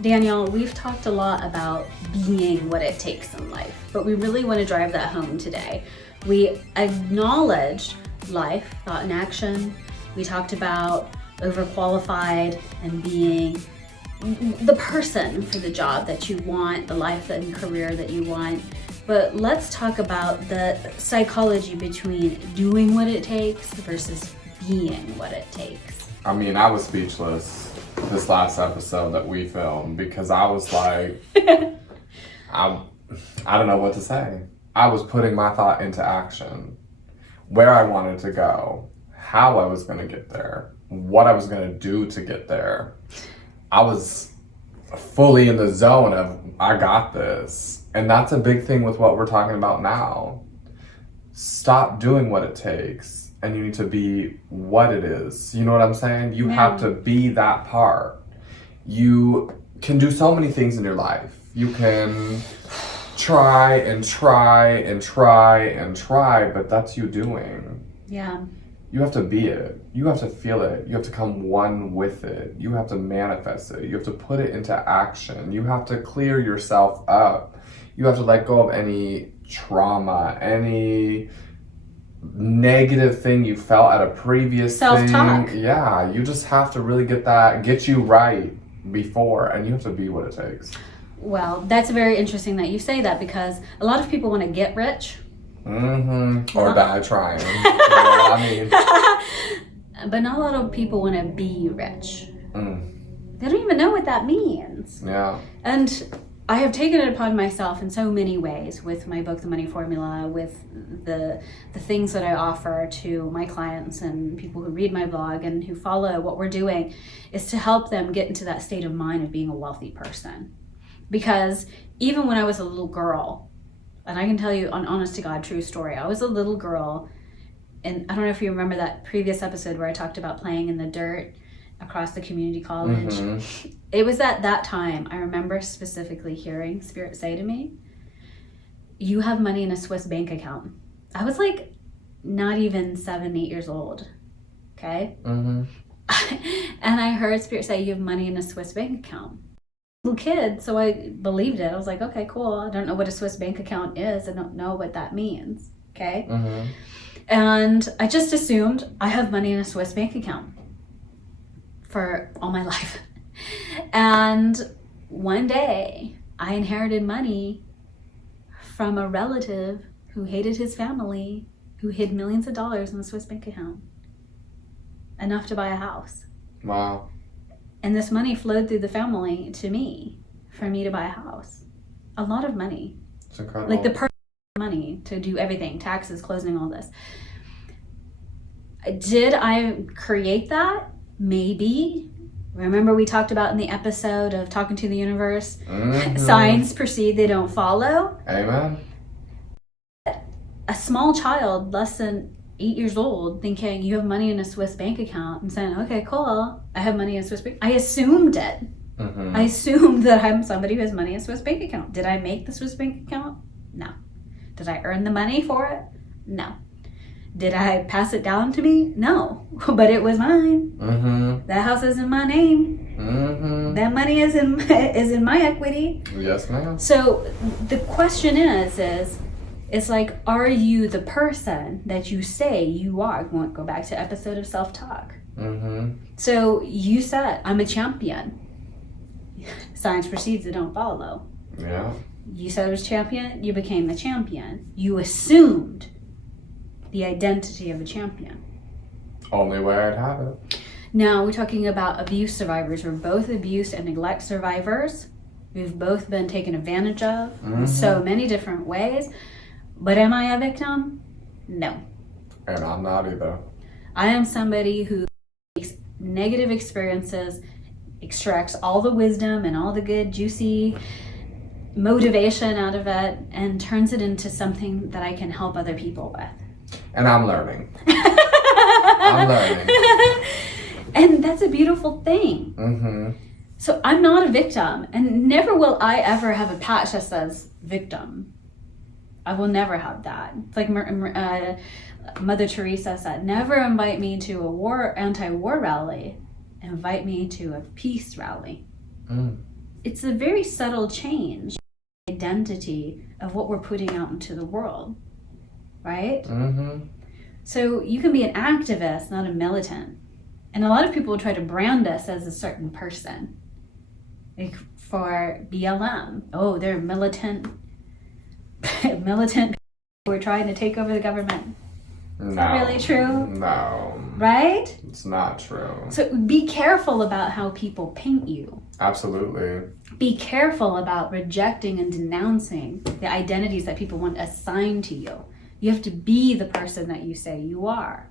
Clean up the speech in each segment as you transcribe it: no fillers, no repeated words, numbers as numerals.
Daniel, we've talked a lot about being what it takes in life, but we really want to drive that home today. We acknowledged life, thought, and action. We talked about overqualified and being the person for the job that you want, the life and career that you want. But let's talk about the psychology between doing what it takes versus being what it takes. I mean, I was speechless this last episode that we filmed because I was like, I don't know what to say. I was putting my thought into action, where I wanted to go, how I was going to get there, what I was going to do to get there. I was fully in the zone of, I got this. And that's a big thing with what we're talking about now. Stop doing what it takes, and you need to be what it is. You know what I'm saying? You have to be that part. You can do so many things in your life. You can try and try and try and try, but that's you doing. Yeah. You have to be it. You have to feel it. You have to come one with it. You have to manifest it. You have to put it into action. You have to clear yourself up. You have to let go of any trauma, any negative thing you felt at a previous self-talk. thing. Yeah, you just have to really get you right before, and you have to be what it takes. Well, that's very interesting that you say that, because a lot of people want to get rich. Or die trying. You know what I mean? But not a lot of people want to be rich. They don't even know what that means. Yeah. And I have taken it upon myself in so many ways with my book, The Money Formula, with the things that I offer to my clients and people who read my blog and who follow what we're doing, is to help them get into that state of mind of being a wealthy person. Because even when I was a little girl, and I can tell you an honest to God true story, I was a little girl, and I don't know if you remember that previous episode where I talked about playing in the dirt across the community college. It was at that time I remember specifically hearing Spirit say to me, "You have money in a Swiss bank account." I was like not even 7, 8 years old. Okay. And I heard Spirit say, "You have money in a Swiss bank account." Little kid, so I believed it. I was like, okay, cool. I don't know what a Swiss bank account is. I don't know what that means. Okay. And I just assumed I have money in a Swiss bank account for all my life. And one day I inherited money from a relative who hated his family, who hid millions of dollars in a Swiss bank account, enough to buy a house. Wow. And this money flowed through the family to me for me to buy a house. A lot of money. It's incredible. Like the perfect money to do everything, taxes, closing, all this. Did I create that? Maybe. Remember we talked about in the episode of Talking to the Universe, signs precede, they don't follow. Amen. A small child, less than 8 years old, thinking you have money in a Swiss bank account and saying, okay, cool, I have money in a Swiss bank. I assumed it. I assumed that I'm somebody who has money in a Swiss bank account. Did I make the Swiss bank account? No. Did I earn the money for it? No. Did I pass it down to me? No. But it was mine. That house is in my name. That money is in my equity. Yes, ma'am. So the question is it's like, are you the person that you say you are? We won't go back to episode of self-talk. So you said, I'm a champion. Signs precedes, they don't follow. Yeah. You said I was champion, you became the champion. You assumed the identity of a champion. Only way I'd have it. Now we're talking about abuse survivors. We're both abuse and neglect survivors. We've both been taken advantage of in so many different ways. But am I a victim? No. And I'm not either. I am somebody who takes negative experiences, extracts all the wisdom and all the good, juicy motivation out of it, and turns it into something that I can help other people with. And I'm learning. I'm learning. And that's a beautiful thing. So I'm not a victim, and never will I ever have a patch that says victim. I will never have that. It's like Mother Teresa said, never invite me to a anti-war rally. Invite me to a peace rally. it's a very subtle change in identity of what we're putting out into the world, right? Mm-hmm. So you can be an activist, not a militant. And a lot of people try to brand us as a certain person. Like for BLM, oh, they're militant people who are trying to take over the government. Is that really true? No. Right? It's not true. So be careful about how people paint you. Absolutely. Be careful about rejecting and denouncing the identities that people want assigned to you. You have to be the person that you say you are.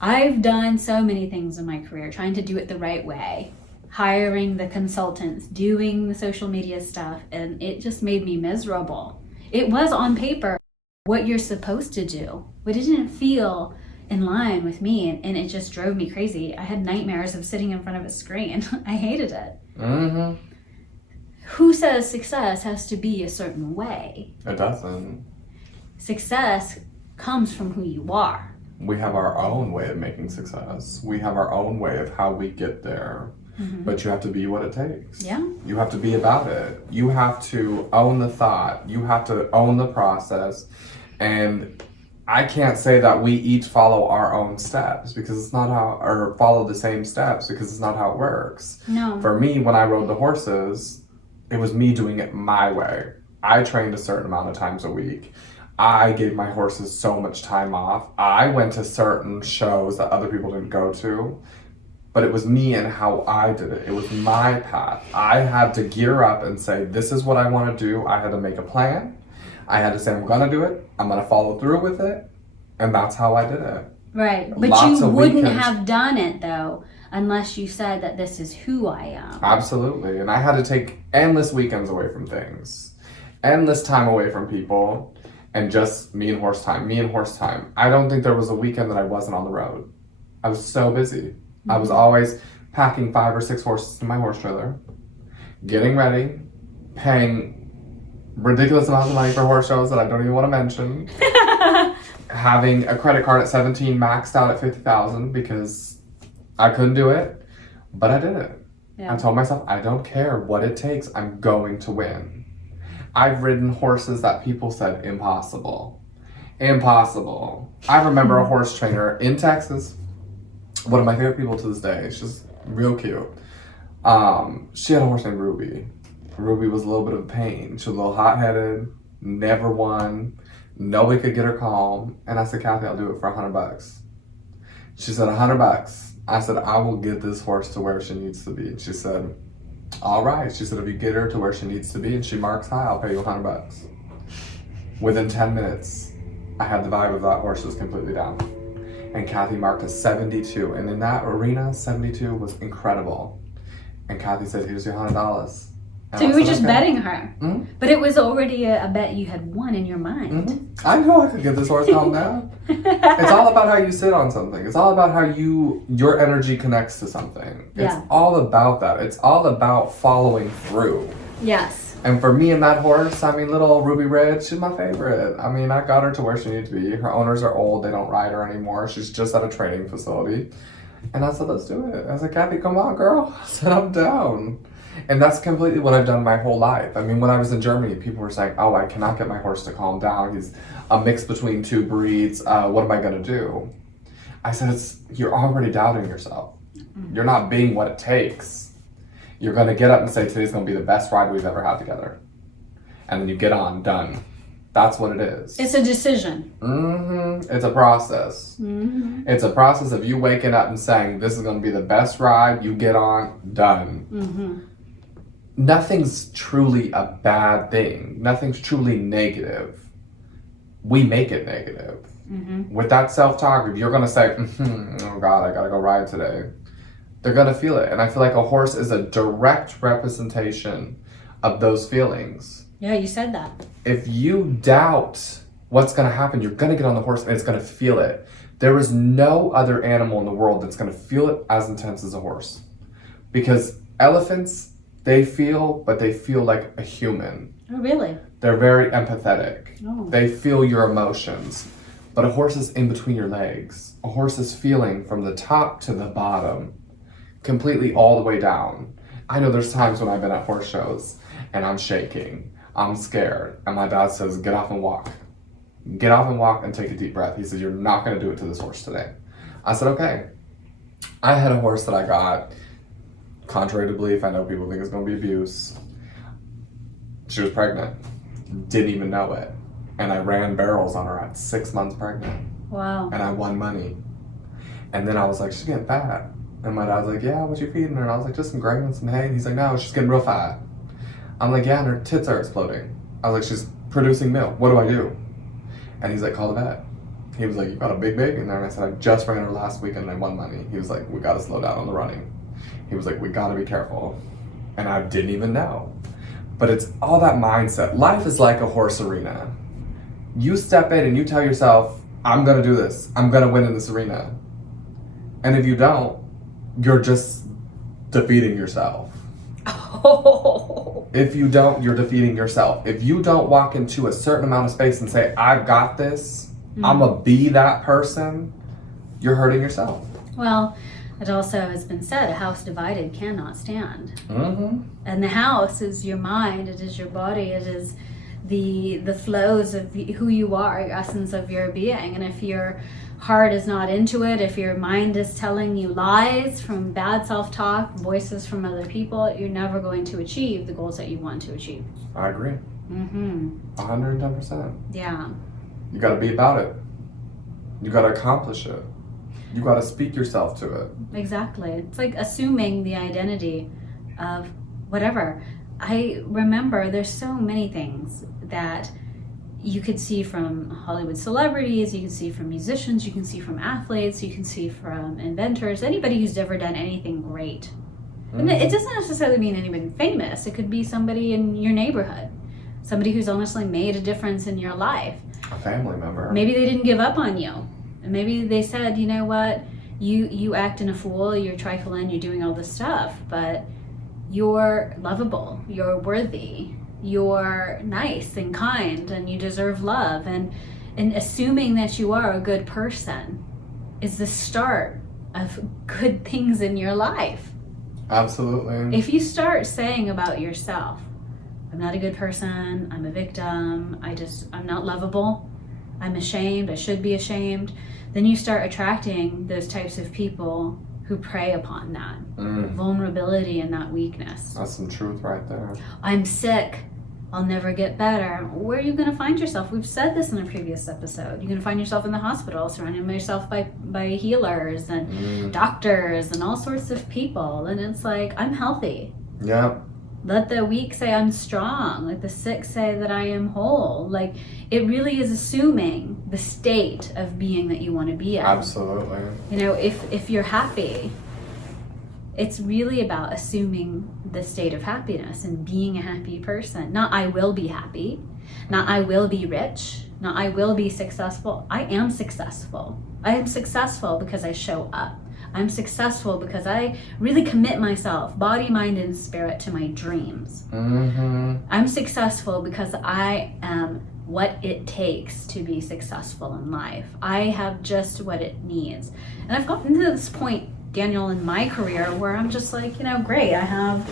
I've done so many things in my career, trying to do it the right way, hiring the consultants, doing the social media stuff, and it just made me miserable. It was on paper what you're supposed to do, but it didn't feel in line with me, and it just drove me crazy. I had nightmares of sitting in front of a screen. I hated it. Mm-hmm. Who says success has to be a certain way? It doesn't. Success comes from who you are. We have our own way of making success. We have our own way of how we get there. Mm-hmm. But you have to be what it takes. Yeah. You have to be about it. You have to own the thought. You have to own the process. And I can't say that we each follow our own steps because it's not how, or follow the same steps because it's not how it works. No. For me, when I rode the horses, it was me doing it my way. I trained a certain amount of times a week. I gave my horses so much time off. I went to certain shows that other people didn't go to, but it was me and how I did it. It was my path. I had to gear up and say, this is what I want to do. I had to make a plan. I had to say, I'm going to do it. I'm going to follow through with it. And that's how I did it. Right. But you wouldn't have done it, though, unless you said that this is who I am. Absolutely. And I had to take endless weekends away from things, endless time away from people. And just me and horse time. I don't think there was a weekend that I wasn't on the road. I was so busy. Mm-hmm. I was always packing 5 or 6 horses in my horse trailer, getting ready, paying ridiculous amounts of money for horse shows that I don't even want to mention, having a credit card at 17 maxed out at 50,000 because I couldn't do it, but I did it. Yeah. I told myself, I don't care what it takes. I'm going to win. I've ridden horses that people said impossible. Impossible. I remember a horse trainer in Texas, one of my favorite people to this day. She's real cute. She had a horse named Ruby. Ruby was a little bit of a pain. She was a little hot-headed, never won. Nobody could get her calm. And I said, Kathy, I'll do it for $100. She said, $100. I said, I will get this horse to where she needs to be. And she said, all right. She said, if you get her to where she needs to be and she marks high, I'll pay you $100. Within 10 minutes, I had the vibe of that horse was completely down. And Kathy marked a 72. And in that arena, 72 was incredible. And Kathy said, here's your $100. So you were just betting her. Mm-hmm. But it was already a bet you had won in your mind. Mm-hmm. I know I could get this horse calmed down. It's all about how you sit on something. It's all about how your energy connects to something. It's all about that. It's all about following through. Yes. And for me and that horse, I mean, little Ruby Red, she's my favorite. I mean, I got her to where she needed to be. Her owners are old. They don't ride her anymore. She's just at a training facility. And I said, let's do it. I said, Kathy, come on, girl. I said, I'm down. And that's completely what I've done my whole life. I mean, when I was in Germany, people were saying, oh, I cannot get my horse to calm down. He's a mix between 2 breeds. What am I going to do? I said, you're already doubting yourself. You're not being what it takes. You're going to get up and say, today's going to be the best ride we've ever had together. And then you get on, done. That's what it is. It's a decision. Mm-hmm. It's a process. Mm-hmm. It's a process of you waking up and saying, this is going to be the best ride. You get on, done. Mm-hmm. Nothing's truly a bad thing. Nothing's truly negative. We make it negative. Mm-hmm. With that self-talk, if you're going to say, oh God, I got to go ride today, they're going to feel it. And I feel like a horse is a direct representation of those feelings. Yeah, you said that. If you doubt what's going to happen, you're going to get on the horse and it's going to feel it. There is no other animal in the world that's going to feel it as intense as a horse. Because elephants, they feel, but they feel like a human. Oh, really? They're very empathetic. Oh. They feel your emotions. But a horse is in between your legs. A horse is feeling from the top to the bottom, completely all the way down. I know there's times when I've been at horse shows and I'm shaking, I'm scared, and my dad says, get off and walk. Get off and walk and take a deep breath. He says, you're not going to do it to this horse today. I said, okay. I had a horse that I got, contrary to belief, I know people think it's going to be abuse. She was pregnant. Didn't even know it. And I ran barrels on her at 6 months pregnant. Wow. And I won money. And then I was like, she's getting fat. And my dad's like, yeah, what you feeding her? And I was like, just some grain and some hay. And he's like, no, she's getting real fat. I'm like, yeah, and her tits are exploding. I was like, she's producing milk. What do I do? And he's like, call the vet. He was like, you got a big baby in there. And I said, I just ran her last weekend and I won money. He was like, we got to slow down on the running. He was like, we got to be careful. And I didn't even know. But it's all that mindset. Life is like a horse arena. You step in and you tell yourself, I'm going to do this. I'm going to win in this arena. And if you don't, you're just defeating yourself. Oh. If you don't, you're defeating yourself. If you don't walk into a certain amount of space and say, I've got this, I'm going to be that person, you're hurting yourself. Well, it also has been said, a house divided cannot stand. Mm-hmm. And the house is your mind, it is your body, it is the flows of who you are, your essence of your being. And if your heart is not into it, if your mind is telling you lies from bad self-talk, voices from other people, you're never going to achieve the goals that you want to achieve. I agree. 110%. Yeah. You got to be about it. You got to accomplish it. You got to speak yourself to it. Exactly. It's like assuming the identity of whatever. I remember there's so many things that you could see from Hollywood celebrities, you can see from musicians, you can see from athletes, you can see from inventors, anybody who's ever done anything great. And it doesn't necessarily mean anybody famous. It could be somebody in your neighborhood, somebody who's honestly made a difference in your life. A family member. Maybe they didn't give up on you. And maybe they said, you know what, you acting a fool, you're trifling, you're doing all this stuff, but you're lovable, you're worthy, you're nice and kind, and you deserve love. And assuming that you are a good person is the start of good things in your life. Absolutely. If you start saying about yourself, I'm not a good person, I'm a victim, I'm not lovable, I'm ashamed, I should be ashamed, then you start attracting those types of people who prey upon that vulnerability and that weakness. That's some truth right there. I'm sick, I'll never get better. Where are you going to find yourself? We've said this in a previous episode. You're going to find yourself in the hospital, surrounding yourself by healers and doctors and all sorts of people. And it's like, I'm healthy. Yep. Let the weak say I'm strong. Let the sick say that I am whole. Like, it really is assuming the state of being that you want to be in. Absolutely. You know, if you're happy, it's really about assuming the state of happiness and being a happy person. Not I will be happy, not I will be rich, not I will be successful. I am successful. I am successful because I show up. I'm successful because I really commit myself, body, mind, and spirit, to my dreams. I'm successful because I am what it takes to be successful in life. I have just what it needs. And I've gotten to this point, Daniel, in my career where I'm just like, you know, great, I have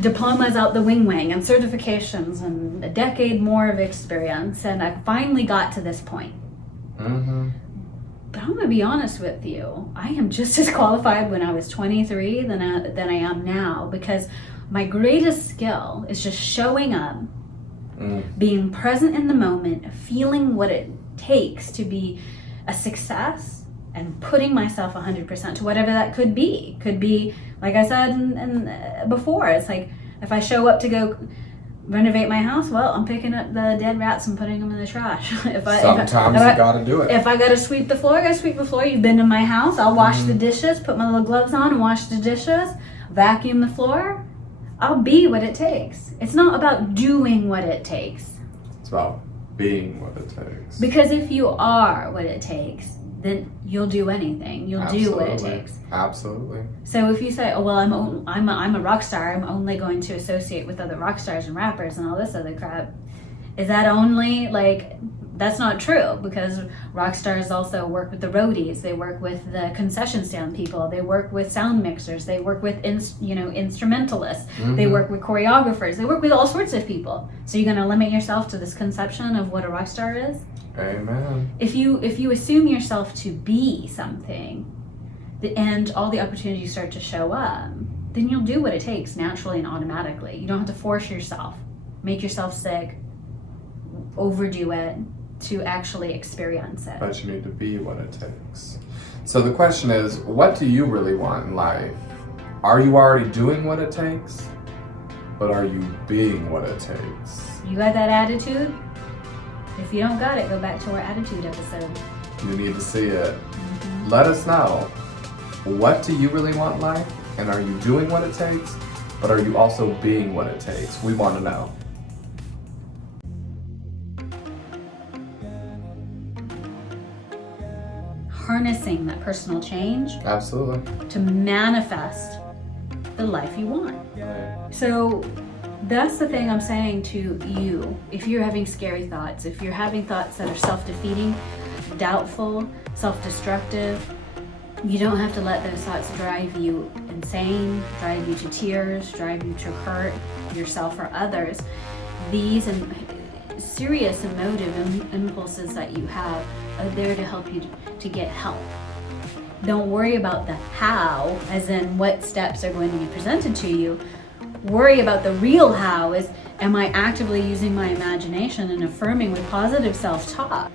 diplomas out the wing and certifications and a decade more of experience, and I finally got to this point. But I'm going to be honest with you, I am just as qualified when I was 23 than I am now, because my greatest skill is just showing up, being present in the moment, feeling what it takes to be a success, and putting myself 100% to whatever that could be. Could be, like I said before, it's like if I show up to go renovate my house, well, I'm picking up the dead rats and putting them in the trash. Sometimes you gotta do it. If I gotta sweep the floor, I gotta sweep the floor. You've been to my house, I'll wash the dishes, put my little gloves on and wash the dishes, vacuum the floor. I'll be what it takes. It's not about doing what it takes. It's about being what it takes. Because if you are what it takes, then you'll do anything. You'll do what it takes. Absolutely. So if you say, oh, well, I'm a rock star, I'm only going to associate with other rock stars and rappers and all this other crap, is that only like That's not true, because rock stars also work with the roadies, they work with the concession stand people, they work with sound mixers, they work with instrumentalists, they work with choreographers, they work with all sorts of people. So you're going to limit yourself to this conception of what a rock star is? Amen. If you assume yourself to be something, and all the opportunities start to show up, then you'll do what it takes naturally and automatically. You don't have to force yourself, make yourself sick, overdo it to actually experience it. But you need to be what it takes. So the question is, what do you really want in life? Are you already doing what it takes? But are you being what it takes? You got that attitude? If you don't got it, go back to our attitude episode. You need to see it. Let us know. What do you really want in life? And are you doing what it takes? But are you also being what it takes? We want to know. Harnessing that personal change Absolutely. to manifest the life you want. So that's the thing I'm saying to you. If you're having scary thoughts, if you're having thoughts that are self-defeating, doubtful, self-destructive, you don't have to let those thoughts drive you insane, drive you to tears, drive you to hurt yourself or others. These serious emotive impulses that you have are there to help you to get help. Don't worry about the how, as in what steps are going to be presented to you. Worry about the real how, is am I actively using my imagination and affirming with positive self-talk?